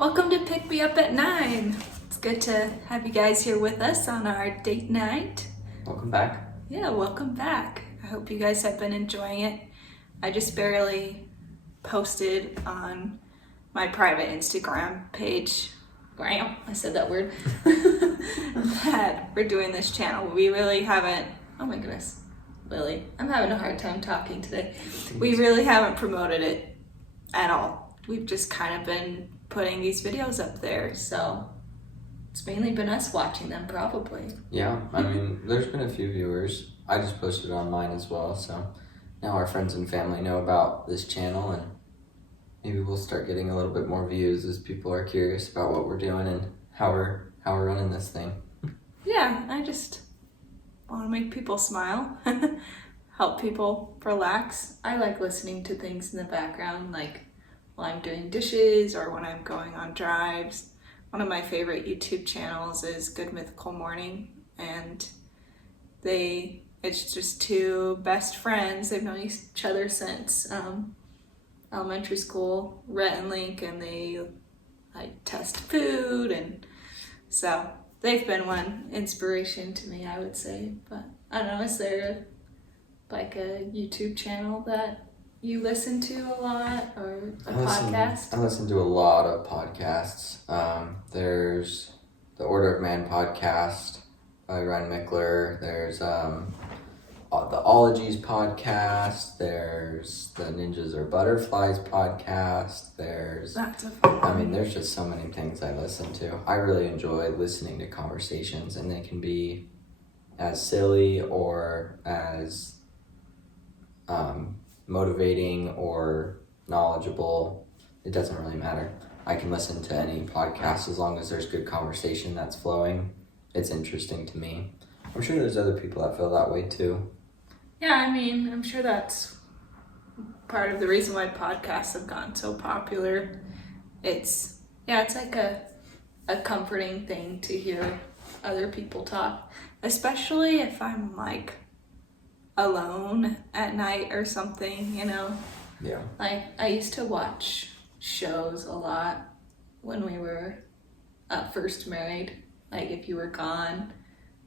Welcome to Pick Me Up at 9. It's good to have you guys here with us on our date night. Welcome back. Yeah, welcome back. I hope you guys have been enjoying it. I just barely posted on my private Instagram page. Graham, I said that word. That we're doing this channel. We really haven't, oh my goodness, Lily, I'm having a hard time talking today. We really haven't promoted it at all. We've just kind of been putting these videos up there, so it's mainly been us watching them probably. Yeah, I mean, there's been a few viewers. I just posted it on mine as well, so now our friends and family know about this channel, and maybe we'll start getting a little bit more views as people are curious about what we're doing and how we're running this thing. Yeah, I just want to make people smile, help people relax. I like listening to things in the background, like while I'm doing dishes or when I'm going on drives. One of my favorite YouTube channels is Good Mythical Morning, and it's just two best friends. They've known each other since elementary school, Rhett and Link, and they like test food, and so they've been one inspiration to me, I would say. But I don't know, is there like a YouTube channel that you listen to a lot, or a podcast? I listen to a lot of podcasts. There's the Order of Man podcast by Ryan Mickler. There's the Ologies podcast. There's the Ninjas or Butterflies podcast. There's there's just so many things I listen to. I really enjoy listening to conversations, and they can be as silly or as motivating or knowledgeable. It doesn't really matter. I can listen to any podcast as long as there's good conversation that's flowing. It's interesting to me. I'm sure there's other people that feel that way too. Yeah, I mean, I'm sure that's part of the reason why podcasts have gotten so popular. It's like a comforting thing to hear other people talk, especially if I'm like alone at night or something, you know? Yeah. Like, I used to watch shows a lot when we were first married. Like, if you were gone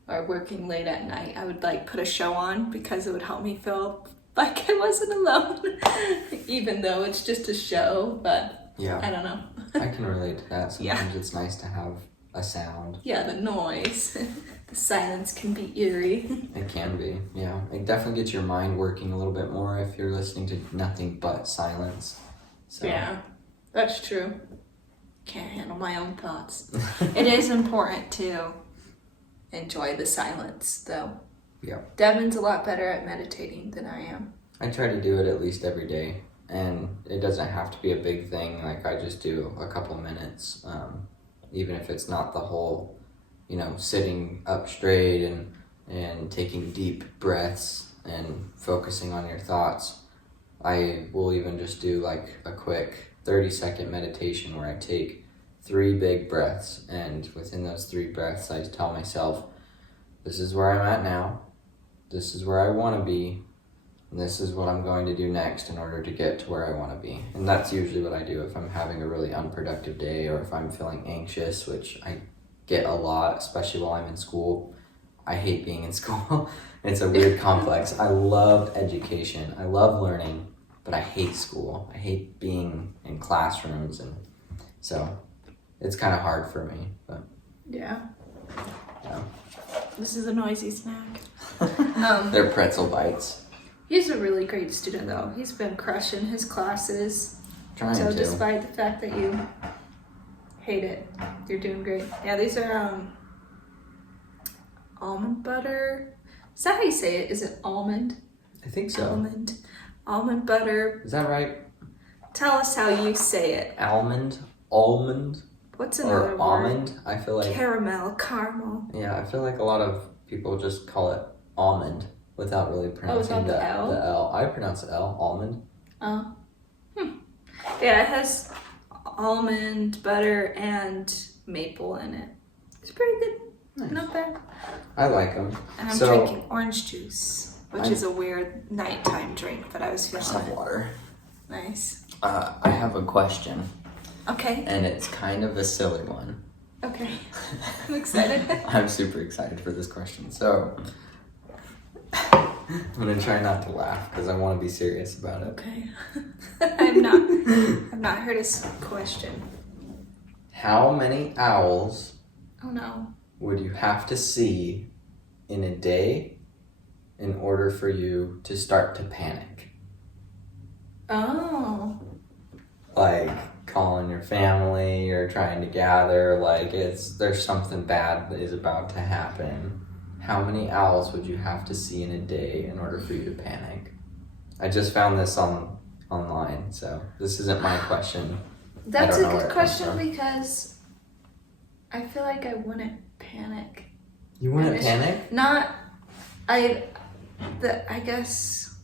or working late at night, I would like put a show on because it would help me feel like I wasn't alone, even though it's just a show. But yeah, I don't know. I can relate to that. Sometimes it's nice to have a sound. Yeah, the noise. The silence can be eerie. It can be, yeah. It definitely gets your mind working a little bit more if you're listening to nothing but silence. So. Yeah, that's true. Can't handle my own thoughts. It is important to enjoy the silence, though. Yeah. Devin's a lot better at meditating than I am. I try to do it at least every day, and it doesn't have to be a big thing. Like, I just do a couple minutes, even if it's not the whole, sitting up straight and taking deep breaths and focusing on your thoughts. I will even just do like a quick 30-second meditation where I take 3 big breaths, and within those 3 breaths I tell myself, this is where I'm at now, this is where I want to be, and this is what I'm going to do next in order to get to where I want to be. And that's usually what I do if I'm having a really unproductive day, or if I'm feeling anxious, which I get a lot, especially while I'm in school. I hate being in school. It's a weird complex. I love education. I love learning, but I hate school. I hate being in classrooms, and so it's kind of hard for me. But yeah. This is a noisy snack. They're pretzel bites. He's a really great student, though. He's been crushing his classes. Trying to. Despite the fact that you hate it, you're doing great. Yeah, these are almond butter. Is that how you say it? Is it almond? I think so. Almond butter. Is that right? Tell us how you say it. Almond. What's another word? Or almond. I feel like caramel. Yeah, I feel like a lot of people just call it almond without really pronouncing the L. I pronounce L, almond. Oh. Yeah, it has almond butter and maple in it. It's pretty good. Nice. Not bad. I like them. And I'm drinking orange juice, which is a weird nighttime drink, but I was feeling some water. Nice. I have a question. Okay. And it's kind of a silly one. Okay. I'm excited. I'm super excited for this question. So, I'm going to try not to laugh because I want to be serious about it. Okay. I've not heard a question. How many owls Oh no. would you have to see in a day in order for you to start to panic? Oh. Like calling your family or trying to gather, like there's something bad that is about to happen. How many owls would you have to see in a day in order for you to panic? I just found this online, so this isn't my question. That's a good question because I feel like I wouldn't panic. You wouldn't panic? I guess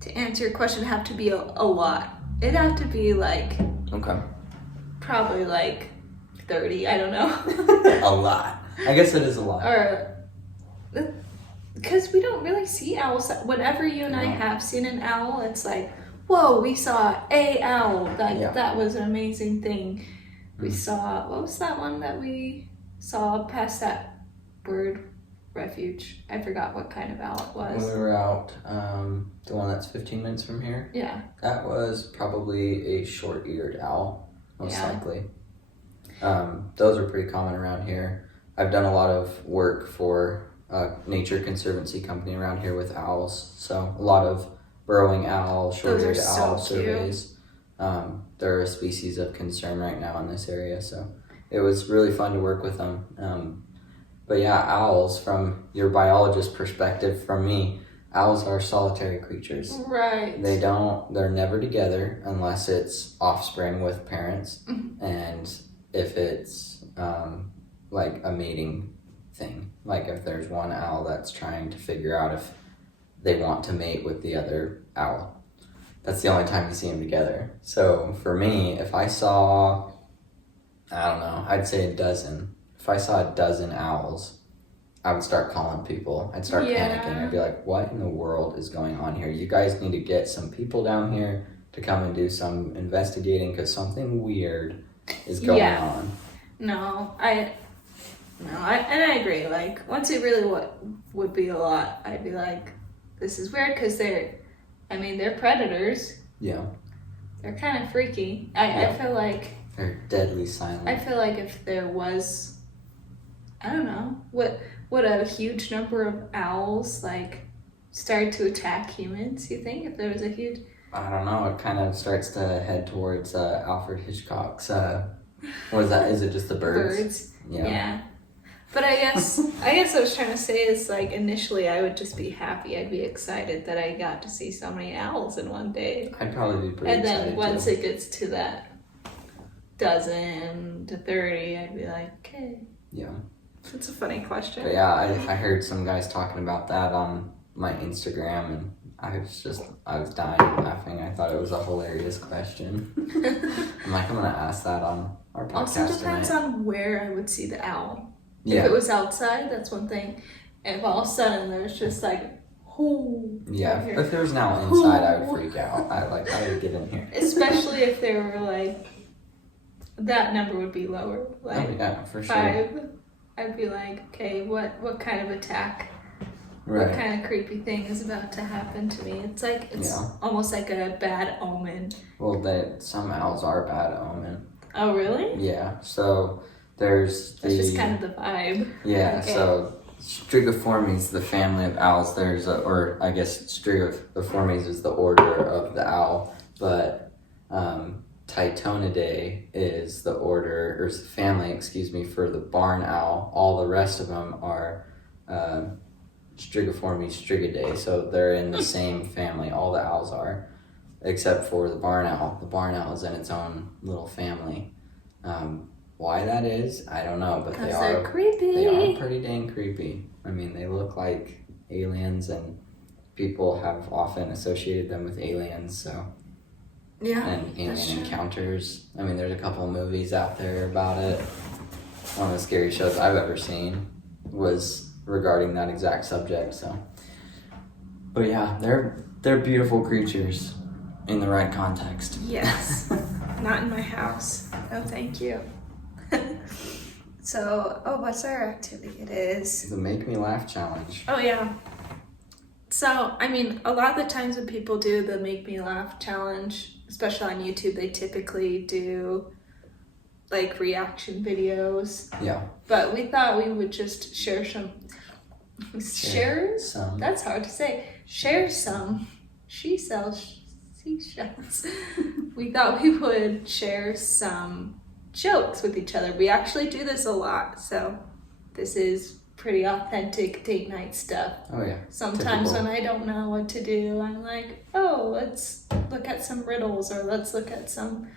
to answer your question, it'd have to be a lot. It'd have to be like, okay, probably like 30, I don't know. A lot. I guess it is a lot. Or, because we don't really see owls. Whenever you and I have seen an owl, it's like, whoa, we saw a owl. That was an amazing thing. We saw, what was that one that we saw past that bird refuge? I forgot what kind of owl it was. When we were out, the one that's 15 minutes from here. Yeah. That was probably a short-eared owl, most likely. Those are pretty common around here. I've done a lot of work for a nature conservancy company around here with owls, so a lot of burrowing owl, short-eared owl surveys. They're a species of concern right now in this area, so it was really fun to work with them. But yeah, owls, from your biologist perspective, from me, owls are solitary creatures. Right. They're never together unless it's offspring with parents, and if it's like a mating thing. Like if there's one owl that's trying to figure out if they want to mate with the other owl. That's the only time you see them together. So for me, if I saw, I don't know, I'd say a dozen. If I saw a dozen owls, I would start calling people. I'd start panicking. I'd be like, what in the world is going on here? You guys need to get some people down here to come and do some investigating because something weird is going on. And I agree. Like, once it really would be a lot, I'd be like, this is weird because they're predators. Yeah. They're kind of freaky. I feel like they're deadly silent. I feel like if there was, I don't know, would a huge number of owls like start to attack humans? You think if there was a huge? I don't know. It kind of starts to head towards Alfred Hitchcock's. What is that? Is it just the birds? Birds. Yeah. But I guess what I was trying to say is like initially I would just be happy. I'd be excited that I got to see so many owls in one day. I'd probably be pretty excited. And then once it gets to that dozen to 30, I'd be like, okay. Yeah. It's a funny question. But yeah, I heard some guys talking about that on my Instagram, and I was dying laughing. I thought it was a hilarious question. I'm like, I'm gonna ask that on our podcast. Also depends on where I would see the owl. Yeah. If it was outside, that's one thing. And if all of a sudden there's just like, whoo. Yeah, if there was an owl inside, I would freak out. I would get in here. Especially if there were like, that number would be lower. Like, oh yeah, for 5. sure. I'd be like, okay, what kind of attack? Right. What kind of creepy thing is about to happen to me? It's like, almost like a bad omen. Well, some owls are bad omen. Oh, really? Yeah, so there's That's just kind of the vibe. Yeah, okay. So Strigiformes, the family of owls, Strigiformes is the order of the owl, but Titonidae is the order, or family, for the barn owl. All the rest of them are Strigiformes strigidae, so they're in the same family. All the owls are, except for the barn owl. The barn owl is in its own little family. Why that is, I don't know, but they're creepy. They are pretty dang creepy. I mean, they look like aliens, and people have often associated them with aliens, so. Yeah. And alien encounters. I mean, there's a couple of movies out there about it. One of the scariest shows I've ever seen was regarding that exact subject, so. But yeah, they're beautiful creatures in the right context. Yes. not in my house. No, thank you. So, what's our activity? It is The Make Me Laugh Challenge. Oh, yeah. So, I mean, a lot of the times when people do the Make Me Laugh challenge, especially on YouTube, they typically do like reaction videos. Yeah. But we thought we would just share some. Some. That's hard to say. Share some. She sells seashells. We thought we would share some jokes with each other. We actually do this a lot, so this is pretty authentic date night stuff. Oh yeah. Sometimes Typical. when I don't know what to do, I'm like, oh, let's look at some riddles or let's look at some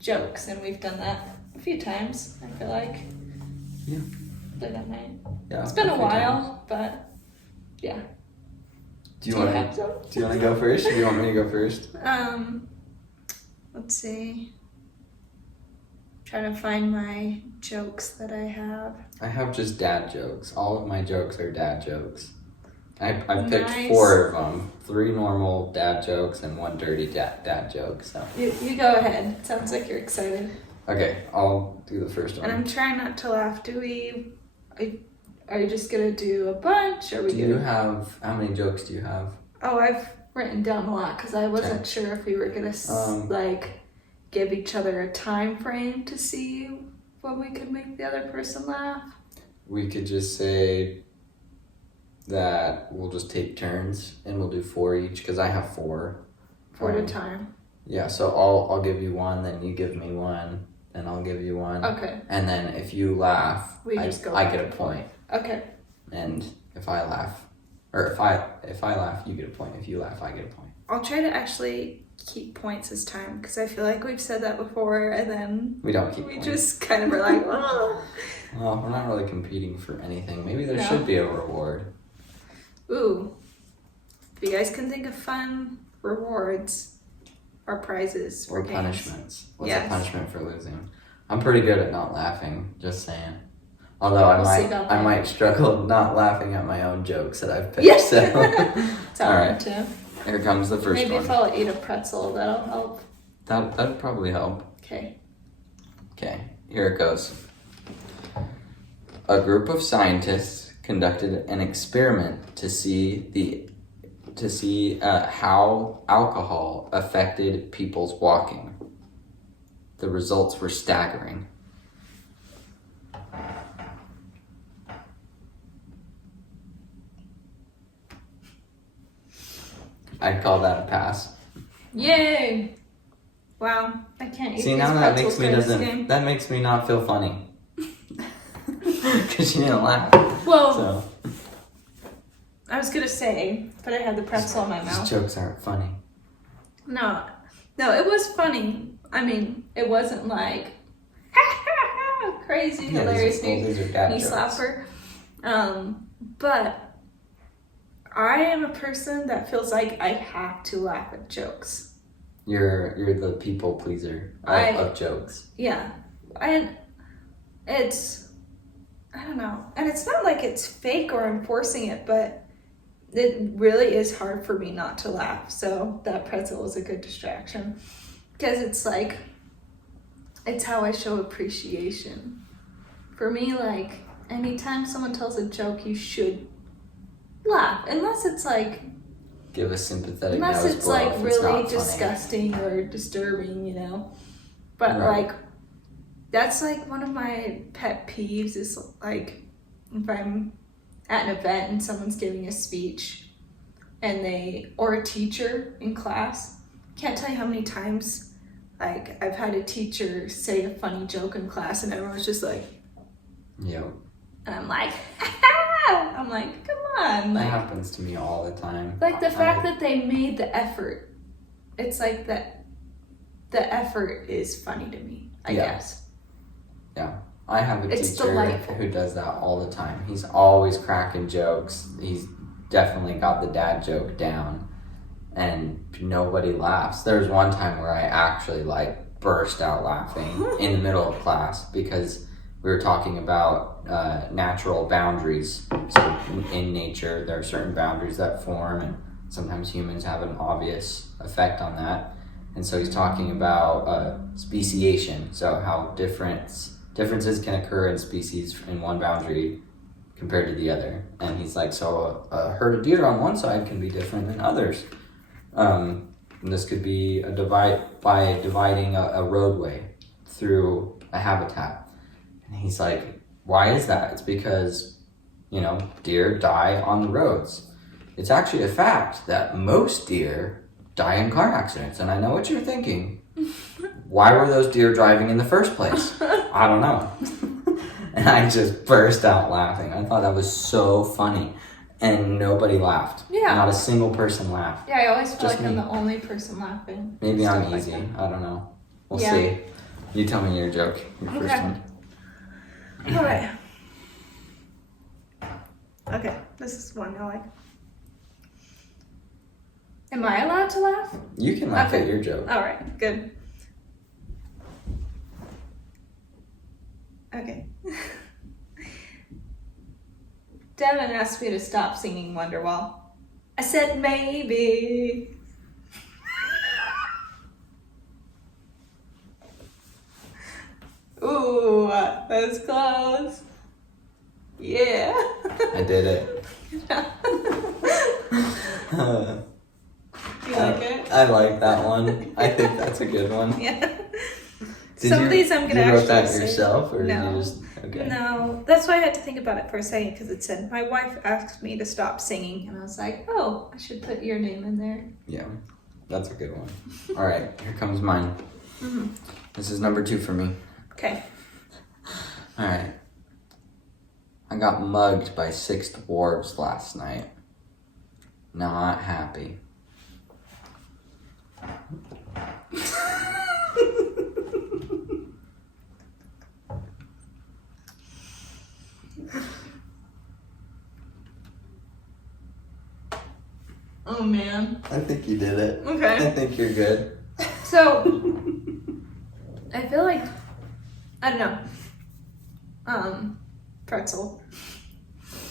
jokes, and we've done that a few times, I feel like. Yeah. Late at night. Yeah. It's been a few while, times. but yeah. Do you want to go first? Or do you want me to go first? Let's see. Trying to find my jokes that I have. I have just dad jokes. All of my jokes are dad jokes. I picked Nice. 4 of them. 3 normal dad jokes and 1 dirty dad joke. So. You go ahead. Sounds like you're excited. Okay, I'll do the first one. And I'm trying not to laugh. Are you just gonna do a bunch? Or are we Do you have, how many jokes do you have? Oh, I've written down a lot because I wasn't sure if we were gonna give each other a time frame to see when we could make the other person laugh. We could just say that we'll just take turns and we'll do 4 each because I have 4. 4 at a time. Yeah, so I'll give you 1, then you give me 1, then I'll give you 1. Okay. And then if you laugh, I get a point. Okay. And if I laugh, or if I laugh, you get a point. If you laugh, I get a point. I'll try to actually keep points this time because I feel like we've said that before and then We don't keep we points. just kind of are like, oh. Well, we're not really competing for anything. Maybe there No. should be a reward. Ooh. If you guys can think of fun rewards or prizes Or games. punishments. What's Yes. a punishment for losing? I'm pretty good at not laughing, just saying. Although We'll see about I that. might struggle not laughing at my own jokes that I've picked. Yes. So It's all All right right. too. here comes the first Maybe one. if I'll eat a pretzel, that'll help. That'd probably help. Okay. Okay, here it goes. A group of scientists conducted an experiment to see how alcohol affected people's walking. The results were staggering. I'd call that a pass. Yay! Wow, I can't eat See, these now that pretzels makes me not feel funny. Because you didn't laugh. Well, So I was gonna say, but I had the pretzel in my these mouth. jokes aren't funny. No, it was funny. I mean, it wasn't like crazy, hilarious these are dad knee jokes. slapper. But I am a person that feels like I have to laugh at jokes. You're the people pleaser of jokes. Yeah, and I don't know, and it's not like it's fake or I'm forcing it, but it really is hard for me not to laugh. So that pretzel is a good distraction because it's like, it's how I show appreciation. For me, like, anytime someone tells a joke, you should laugh, unless it's like, Give a sympathetic unless nose it's blow like if it's really not funny. disgusting or disturbing, you know. But Right. like, that's like one of my pet peeves is like, if I'm at an event and someone's giving a speech and or a teacher in class, can't tell you how many times like I've had a teacher say a funny joke in class and everyone's just like, Yep. and I'm like, I'm like, come on, That like, happens to me all the time. like the fact that they made the effort, it's like that the effort is funny to me, I Yeah. guess. I have a It's teacher delightful. who does that all the time. He's always cracking jokes. He's definitely got the dad joke down, and nobody laughs. There was one time where I actually like burst out laughing in the middle of class because we were talking about natural boundaries. So in nature, there are certain boundaries that form, and sometimes humans have an obvious effect on that. And so he's talking about speciation, so how differences can occur in species in one boundary compared to the other. And he's like, so a herd of deer on one side can be different than others. And this could be by dividing a roadway through a habitat. And he's like, why is that? It's because, deer die on the roads. It's actually a fact that most deer die in car accidents. And I know what you're thinking. Why were those deer driving in the first place? I don't know. And I just burst out laughing. I thought that was so funny. And nobody laughed. Yeah. Not a single person laughed. Yeah, I always feel Just like I'm me. the only person laughing. Maybe Stuff I'm like easy. that. I don't know. We'll Yeah. see. You tell me your joke. Your first one. All right. Okay, this is one I like. Am I allowed to laugh? You can laugh Okay. at your joke. All right, good. Okay. Devin asked me to stop singing Wonderwall. I said maybe. Ooh, that was close. Yeah. I did it. You like it? I like that one. I think that's a good one. Yeah. Did Some you, of these I'm gonna you wrote actually that say. yourself, or No. did you just okay? No, that's why I had to think about it for a second because it said my wife asked me to stop singing, and I was like, oh, I should put your name in there. Yeah, that's a good one. All right, here comes mine. Mm-hmm. This is number 2 for me. Okay. All right. I got mugged by 6 dwarves last night. Not happy. Oh man. I think you did it. Okay. I think you're good. So I feel like I don't know. Pretzel.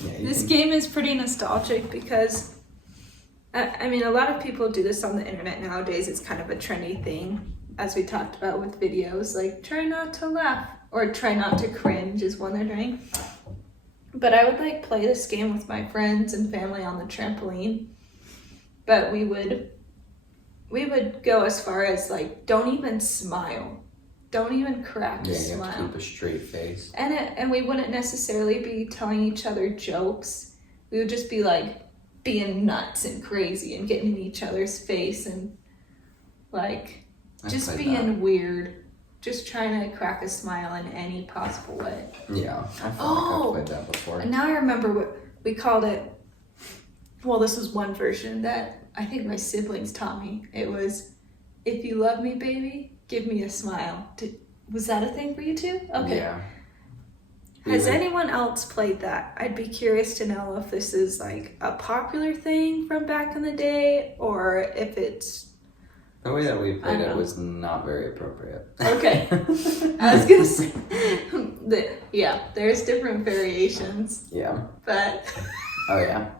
Yeah, you This can- game is pretty nostalgic because I mean a lot of people do this on the internet nowadays. It's kind of a trendy thing, as we talked about with videos, like try not to laugh or try not to cringe is one they're doing. But I would like play this game with my friends and family on the trampoline. But we would go as far as like don't even smile. Don't even crack a Yeah, you have to smile. keep a straight face. And we wouldn't necessarily be telling each other jokes. We would just be like being nuts and crazy and getting in each other's face and like I've just played being that. weird. Just trying to crack a smile in any possible way. Yeah, I feel Oh! like I've played that before. And now I remember what we called it. Well, this was one version that I think my siblings taught me. It was, if you love me, baby, give me a smile. Was that a thing for you too? Okay. Yeah. We Has would- anyone else played that? I'd be curious to know if this is like a popular thing from back in the day or if it's The way that we I played don't it know. was not very appropriate. Okay. I was gonna say yeah, there's different variations, Yeah. but Oh yeah.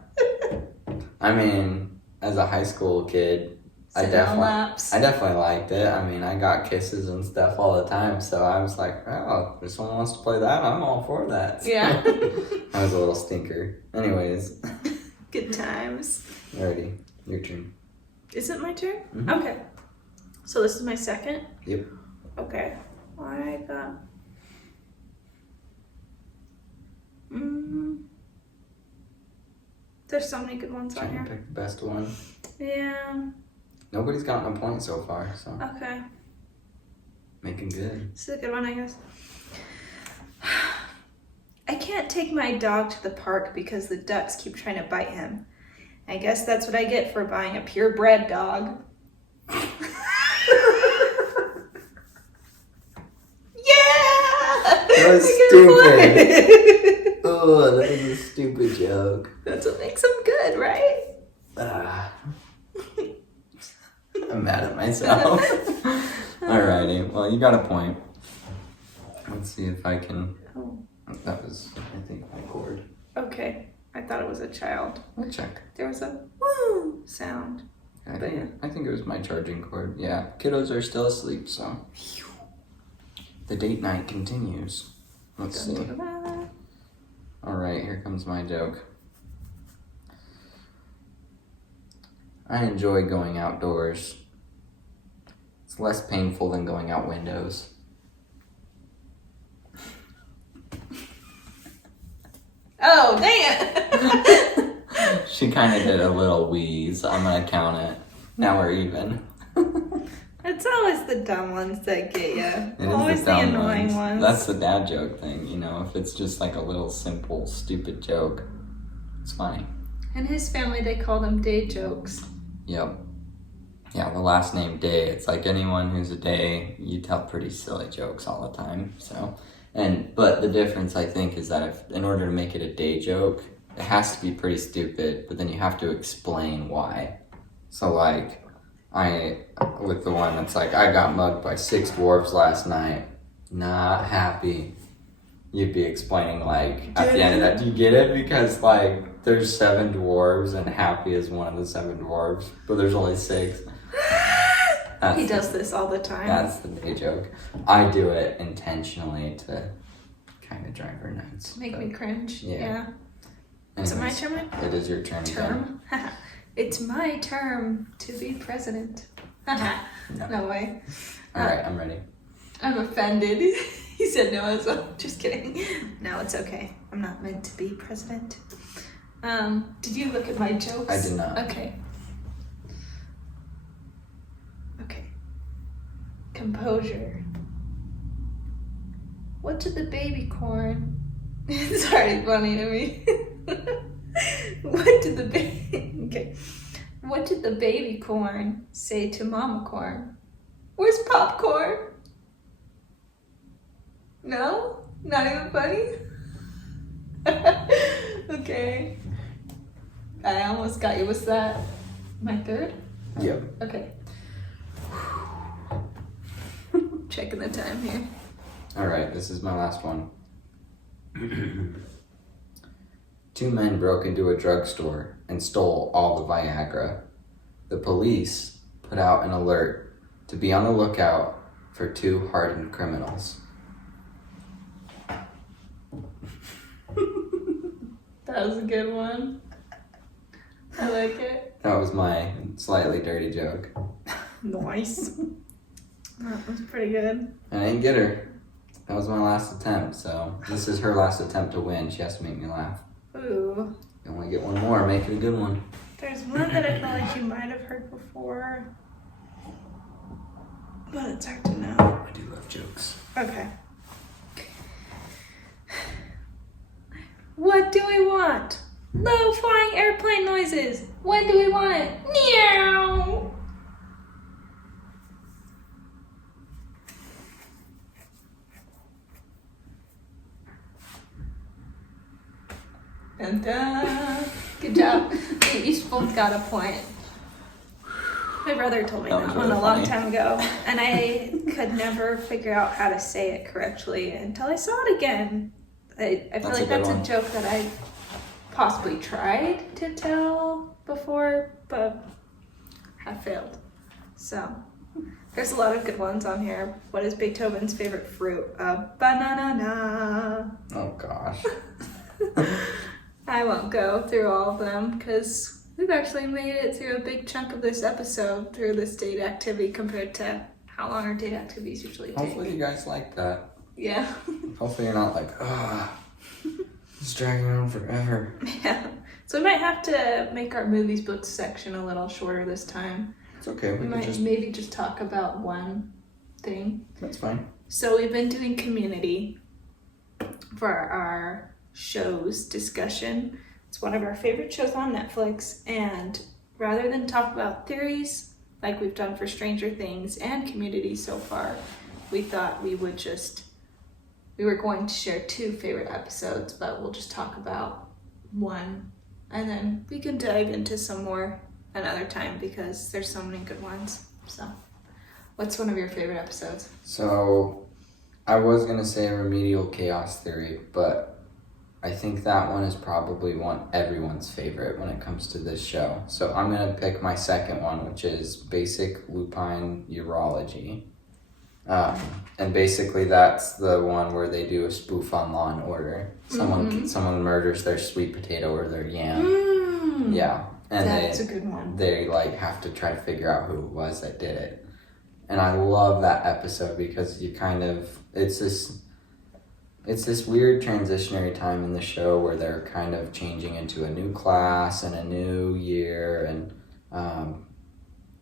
I mean, as a high school kid, I sit down definitely laps. I definitely liked it. I mean, I got kisses and stuff all the time, so I was like, oh, if someone wants to play that, I'm all for that. Yeah. I was a little stinker. Anyways, Good times. alrighty, your turn. Is it my turn? Mhm. Okay. So this is my second? Yep. Okay. I got there's so many good ones on Trying to here. pick the best one. Yeah. Nobody's gotten a point so far, so Okay. making good. This is a good one, I guess. I can't take my dog to the park because the ducks keep trying to bite him. I guess that's what I get for buying a purebred dog. Yeah! That was I get stupid. one. Oh, that was a stupid joke. That's what makes them good, right? Ah. I'm mad at myself. Alrighty, well, you got a point. Let's see if I can. Oh, That was, I think, my cord. okay. I thought it was a child. We'll check. There was a woo sound. I think it was my charging cord. Yeah, kiddos are still asleep, so the date night continues. Let's see. All right, here comes my joke. I enjoy going outdoors. It's less painful than going out windows. Oh, dang it! She kind of did a little wheeze. I'm gonna count it. Now we're even. It's always the dumb ones that get you. It Always is the dumb annoying ones. That's the dad joke thing, you know. If it's just like a little simple, stupid joke, it's funny. In his family, they call them day jokes. Yep. Yeah, the last name Day. It's like anyone who's a Day, you tell pretty silly jokes all the time. So, but the difference I think is that if in order to make it a day joke, it has to be pretty stupid, but then you have to explain why. So like, with the one that's like, I got mugged by 6 dwarves last night. Not happy. You'd be explaining like at the end of that, do you get it? Because like there's 7 dwarves and Happy is one of the 7 dwarves, but there's only 6. He does this all the time. That's the day joke. I do it intentionally to kind of drive her nuts. Make me cringe. Yeah. Is it my turn? It is your turn. It's my term to be president. No way. All right, I'm ready. I'm offended. He said no as well. Just kidding. No, it's okay. I'm not meant to be president. Did you look at my jokes? I did not. Okay. Composure. What did the baby corn? It's already funny to me. What did the baby corn say to mama corn? Where's popcorn? No? Not even funny? Okay. I almost got you. Was that my third? Yep. Okay. Checking the time here. All right, this is my last one. 2 men broke into a drugstore and stole all the Viagra. The police put out an alert to be on the lookout for 2 hardened criminals. That was a good one. I like it. That was my slightly dirty joke. Nice. That was pretty good. I didn't get her. That was my last attempt, so this is her last attempt to win. She has to make me laugh. Ooh. You only get one more, make it a good one. There's one that I feel like you might have heard before, but it's hard to know. I do love jokes. Okay. What do we want? Low flying airplane noises. When do we want it? Meow. Dun, dun. Good job. You both got a point. My brother told me that one a long time ago, and I could never figure out how to say it correctly until I saw it again. I feel like that's a joke that I possibly tried to tell before, but have failed. So, there's a lot of good ones on here. What is Beethoven's favorite fruit? Banana. Oh gosh. I won't go through all of them because we've actually made it through a big chunk of this episode through this date activity compared to how long our date activities usually take. Hopefully you guys like that. Yeah. Hopefully you're not like, it's dragging on forever. Yeah. So we might have to make our movies, books section a little shorter this time. It's okay. We might maybe just talk about one thing. That's fine. So we've been doing Community for our shows discussion. It's one of our favorite shows on Netflix, and rather than talk about theories like we've done for Stranger Things and Community so far, we thought we were going to share 2 favorite episodes, but we'll just talk about one, and then we can dive into some more another time because there's so many good ones. So what's one of your favorite episodes? So I was gonna say Remedial Chaos Theory, but I think that one is probably everyone's favorite when it comes to this show. So I'm going to pick my second one, which is Basic Lupine Urology. And basically that's the one where they do a spoof on Law and Order. Someone murders their sweet potato or their yam. Yeah. And that's a good one. They like have to try to figure out who it was that did it. And I love that episode because you kind of, it's this weird transitionary time in the show where they're kind of changing into a new class and a new year, and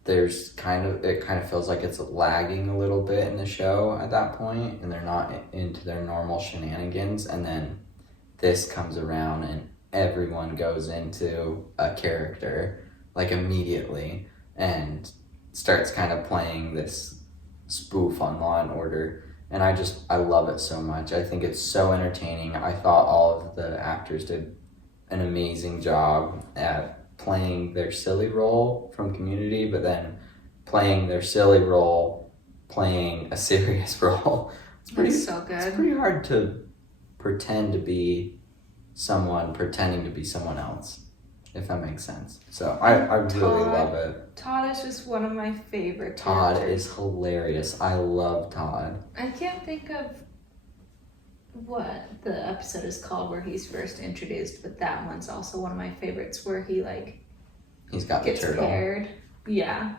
it kind of feels like it's lagging a little bit in the show at that point, and they're not into their normal shenanigans. And then this comes around and everyone goes into a character like immediately and starts kind of playing this spoof on Law and Order. And I love it so much. I think it's so entertaining. I thought all of the actors did an amazing job at playing their silly role from Community, but then playing their silly role, playing a serious role. It's so good. It's pretty hard to pretend to be someone pretending to be someone else, if that makes sense. So I really love it. Todd is just one of my favorite Todd characters. is hilarious. I love Todd. I can't think of what the episode is called where he's first introduced, but that one's also one of my favorites where he's got gets the turtle. paired. Yeah.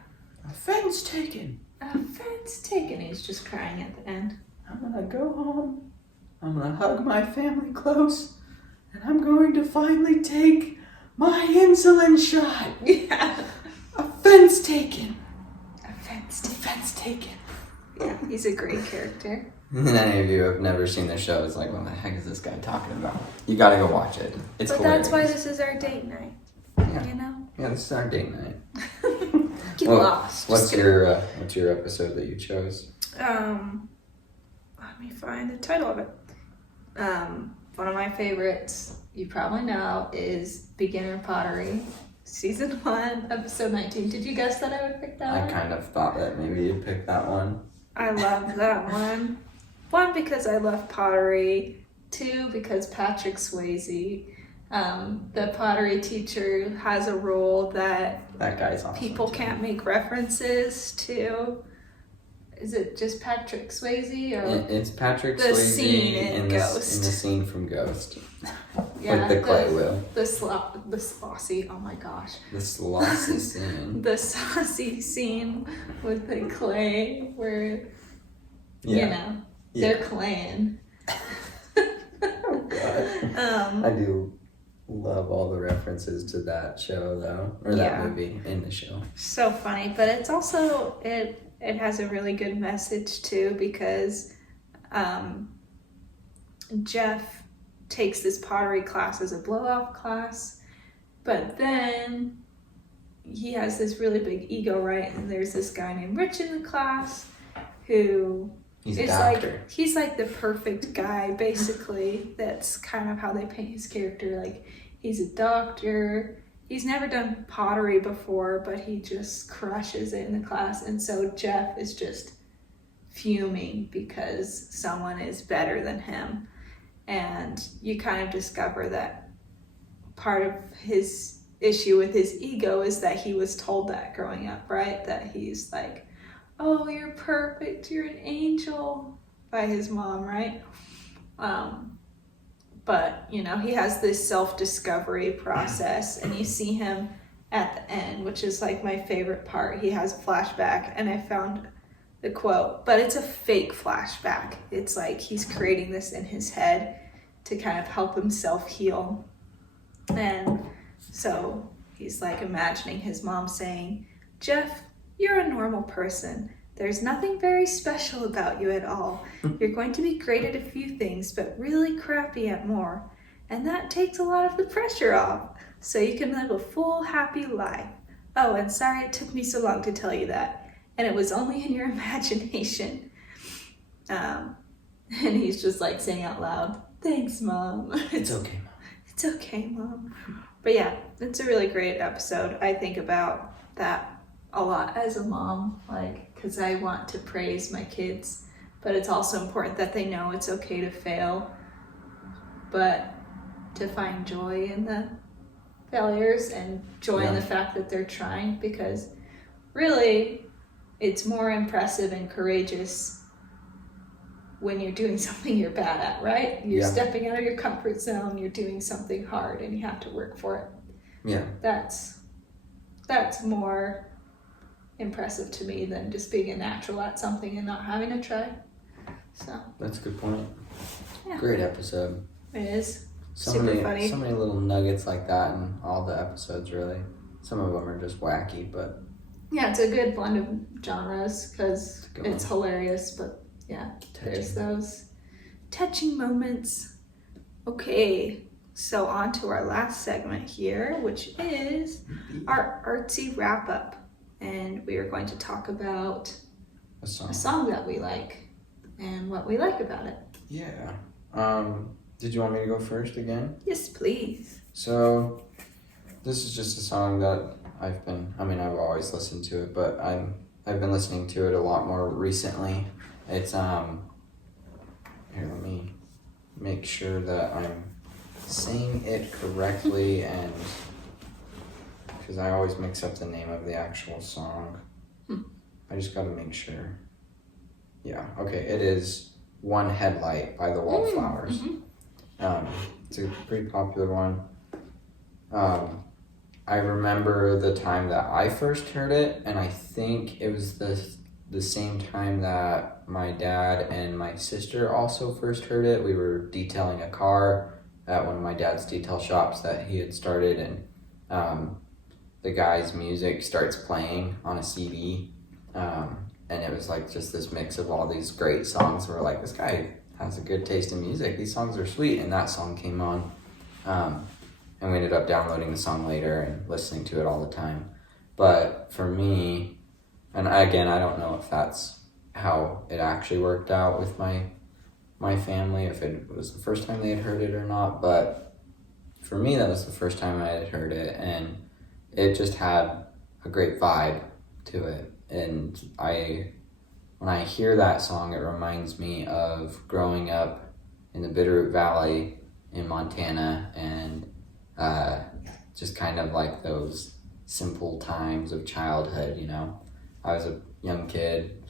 Offense taken. Offense taken. He's just crying at the end. I'm gonna go home. I'm gonna hug my family close. And I'm going to finally take my insulin shot. Yeah. Offense taken. Offense taken. Yeah, he's a great character. And any of you have never seen the show, it's like, what the heck is this guy talking about? You gotta go watch it. It's hilarious. That's why this is our date night. Yeah. You know? Yeah, this is our date night. Get lost. What's your episode that you chose? Let me find the title of it. One of my favorites, you probably know, is Beginner Pottery, Season 1, Episode 19. Did you guess that I would pick that one? I kind of thought that maybe you'd pick that one. I love that one. One, because I love pottery. Two, because Patrick Swayze, the pottery teacher, has a rule that guy's awesome people too. Can't make references to. Is it just Patrick Swayze or it's Patrick the Swayze scene in Ghost? In the scene from Ghost. With the clay wheel. The saucy, oh my gosh. The saucy scene. The saucy scene with the clay where, they're claying. Oh God. I do love all the references to that show though, or that movie in the show. So funny, but it's also, it has a really good message too, because Jeff takes this pottery class as a blow-off class, but then he has this really big ego, right? And there's this guy named Rich in the class who he's like the perfect guy, basically. That's kind of how they paint his character. Like, he's a doctor. He's never done pottery before, but he just crushes it in the class. And so Jeff is just fuming because someone is better than him. And you kind of discover that part of his issue with his ego is that he was told that growing up, right? That he's like, oh, you're perfect, you're an angel, by his mom, right? But, he has this self-discovery process, and you see him at the end, which is like my favorite part. He has a flashback, and I found the quote, but it's a fake flashback. It's like he's creating this in his head to kind of help himself heal. And so he's like imagining his mom saying, Jeff, you're a normal person. There's nothing very special about you at all. You're going to be great at a few things, but really crappy at more. And that takes a lot of the pressure off, so you can live a full, happy life. Oh, and sorry it took me so long to tell you that. And it was only in your imagination. And he's just like saying out loud, thanks, Mom. It's okay, Mom. It's okay, Mom. But yeah, it's a really great episode. I think about that a lot as a mom, because I want to praise my kids, but it's also important that they know it's okay to fail. But to find joy in the failures and joy in the fact that they're trying, because really it's more impressive and courageous when you're doing something you're bad at, right? You're stepping out of your comfort zone, you're doing something hard and you have to work for it. Yeah. That's more impressive to me than just being a natural at something and not having to try. So that's a good point. Yeah. Great episode. It is. Super funny. So many little nuggets like that in all the episodes, really. Some of them are just wacky, but... Yeah, it's a good blend of genres because it's hilarious, but there's those touching moments. Okay, so on to our last segment here, which is our artsy wrap-up. And we are going to talk about a song that we like and what we like about it. Yeah. Did you want me to go first again? Yes, please. So, this is just a song that I've always listened to it, but I've been listening to it a lot more recently. It's, here, let me make sure that I'm saying it correctly, and, because I always mix up the name of the actual song. I just gotta make sure. Yeah, okay, it is One Headlight by the Wallflowers. It's a pretty popular one. I remember the time that I first heard it, and I think it was the same time that my dad and my sister also first heard it. We were detailing a car at one of my dad's detail shops that he had started, and the guy's music starts playing on a CD, and it was like just this mix of all these great songs. We're like, this guy has a good taste in music. These songs are sweet, and that song came on. And we ended up downloading the song later and listening to it all the time. But for me, and again, I don't know if that's how it actually worked out with my family, if it was the first time they had heard it or not, but for me, that was the first time I had heard it, and it just had a great vibe to it. And when I hear that song, it reminds me of growing up in the Bitterroot Valley in Montana, and just kind of like those simple times of childhood, you know. I was a young kid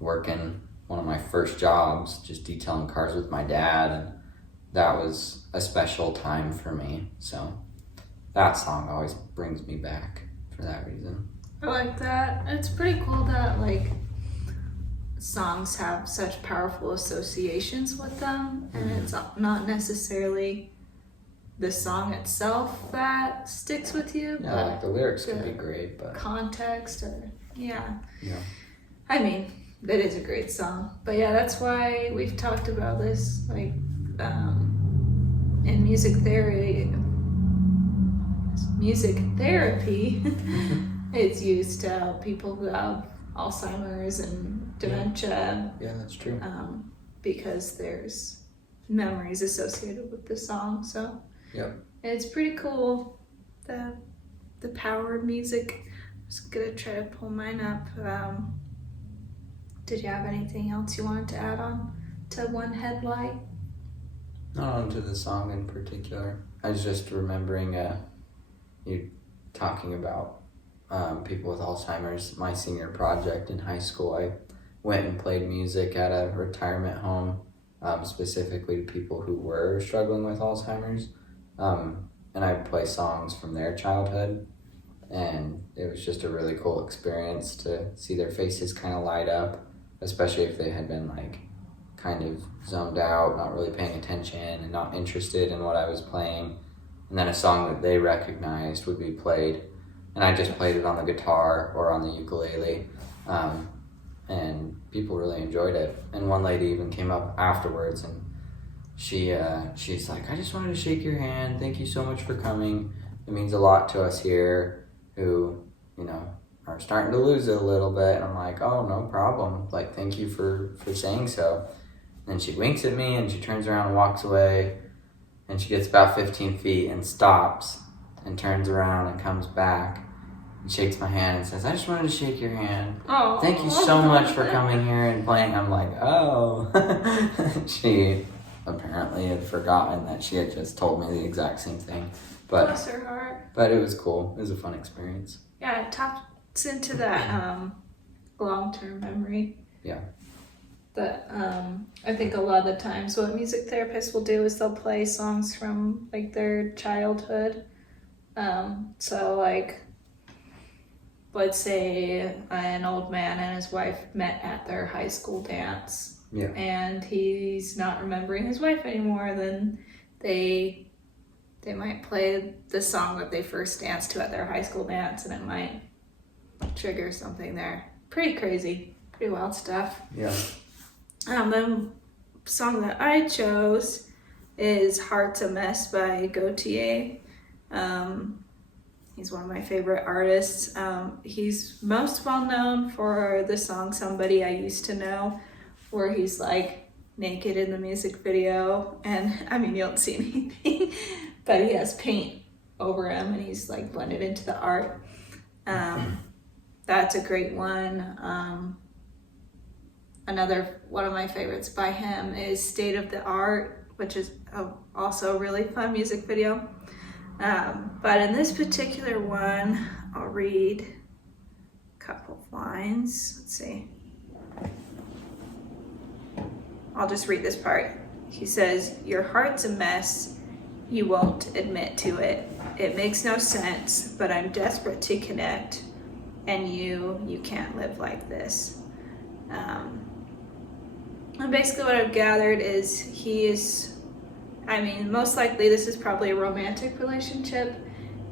working one of my first jobs, just detailing cars with my dad, and that was a special time for me. So that song always brings me back for that reason. I like that. It's pretty cool that like songs have such powerful associations with them, and it's not necessarily the song itself that sticks with you. Yeah, like the lyrics can be great, but context or I mean, that is a great song. But yeah, that's why we've talked about this, like in music therapy it's used to help people who have Alzheimer's and dementia. Yeah, that's true. Because there's memories associated with the song. So it's pretty cool, the power of music. I'm just gonna try to pull mine up. Did you have anything else you wanted to add on to One Headlight? Not onto the song in particular. I was just remembering you talking about people with Alzheimer's. My senior project in high school, I went and played music at a retirement home, specifically to people who were struggling with Alzheimer's. And I would play songs from their childhood, and it was just a really cool experience to see their faces kind of light up, especially if they had been like kind of zoned out, not really paying attention and not interested in what I was playing. And then a song that they recognized would be played, and I just played it on the guitar or on the ukulele, and people really enjoyed it. And one lady even came up afterwards, and she's like, I just wanted to shake your hand. Thank you so much for coming. It means a lot to us here who, you know, are starting to lose it a little bit. And I'm like, oh, no problem. Like, thank you for saying so. And she winks at me, and she turns around and walks away, and she gets about 15 feet and stops and turns around and comes back and shakes my hand and says, I just wanted to shake your hand. Oh, thank you so much for coming here and playing. I'm like, oh. apparently had forgotten that she had just told me the exact same thing. But bless her heart. But it was cool. It was a fun experience. Yeah, it taps into that long-term memory. Yeah. That I think a lot of the times what music therapists will do is they'll play songs from like their childhood. So like, let's say an old man and his wife met at their high school dance. Yeah. And he's not remembering his wife anymore, then they might play the song that they first danced to at their high school dance, and it might trigger something there. Pretty crazy, pretty wild stuff. Yeah. The song that I chose is Heart's a Mess by Gotye. He's one of my favorite artists. He's most well known for the song Somebody I Used to Know, where he's like naked in the music video, and I mean, you don't see anything, but he has paint over him and he's like blended into the art. That's a great one. Another one of my favorites by him is State of the Art, which is also a really fun music video. But in this particular one, I'll read a couple of lines. Let's see. I'll just read this part. He says, "Your heart's a mess. You won't admit to it. It makes no sense, but I'm desperate to connect. And you can't live like this." And basically what I've gathered is most likely this is probably a romantic relationship,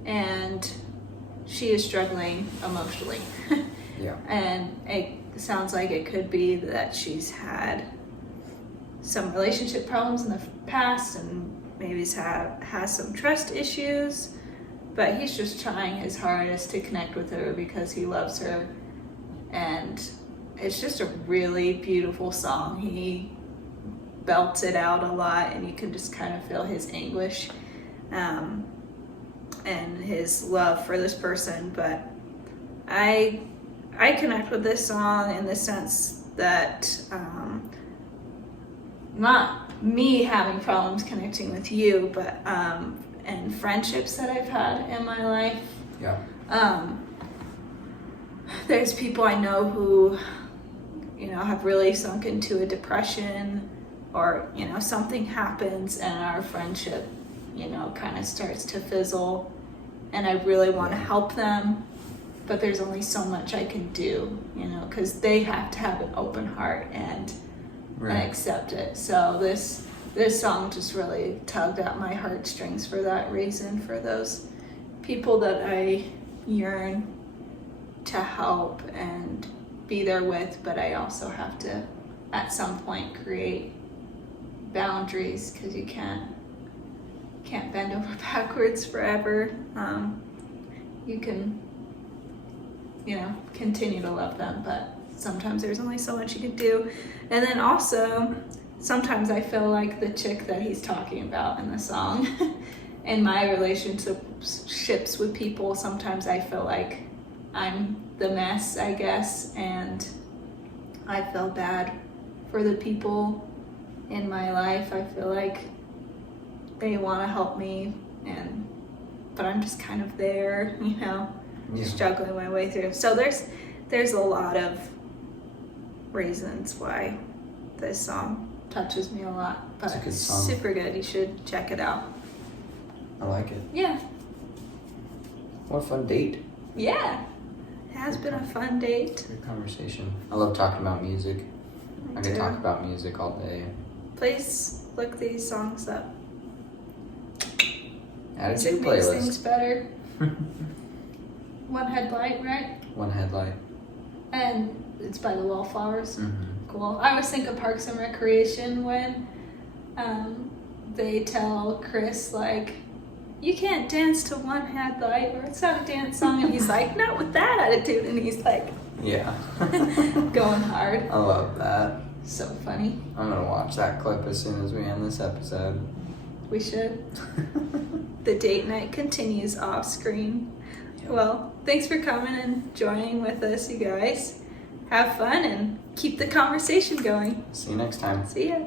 and she is struggling emotionally. Yeah. And it sounds like it could be that she's had some relationship problems in the past, and maybe has some trust issues, but he's just trying his hardest to connect with her because he loves her. And it's just a really beautiful song. He belts it out a lot, and you can just kind of feel his anguish and his love for this person. But I connect with this song in the sense that not me having problems connecting with you, but and friendships that I've had in my life. Yeah. There's people I know who, have really sunk into a depression, or, something happens and our friendship, kind of starts to fizzle, and I really want to help them, but there's only so much I can do, because they have to have an open heart and accept it. So this song just really tugged at my heartstrings for that reason, for those people that I yearn to help and be there with, but I also have to at some point create boundaries, because you can't bend over backwards forever. You can continue to love them, but sometimes there's only so much you can do. And then also sometimes I feel like the chick that he's talking about in the song. In my relationships with people, sometimes I feel like I'm the mess, I guess, and I feel bad for the people in my life. I feel like they want to help me, but I'm just kind of there, struggling my way through. So there's a lot of reasons why this song touches me a lot, but it's a good song. Super good. You should check it out. I like it. Yeah. What a fun date. Yeah. It has been a fun date. Good conversation. I love talking about music. I could talk about music all day. Please look these songs up. Add it to your Music makes playlist. things better. One Headlight, right? One Headlight. And it's by the Wallflowers. Mm-hmm. Cool. I always think of Parks and Recreation when they tell Chris, like, you can't dance to One Headlight, or it's not a dance song, and he's like, not with that attitude, and he's like, Yeah. going hard. I love that. So funny. I'm gonna watch that clip as soon as we end this episode. We should. The date night continues off screen. Well, thanks for coming and joining with us, you guys. Have fun and keep the conversation going. See you next time. See ya.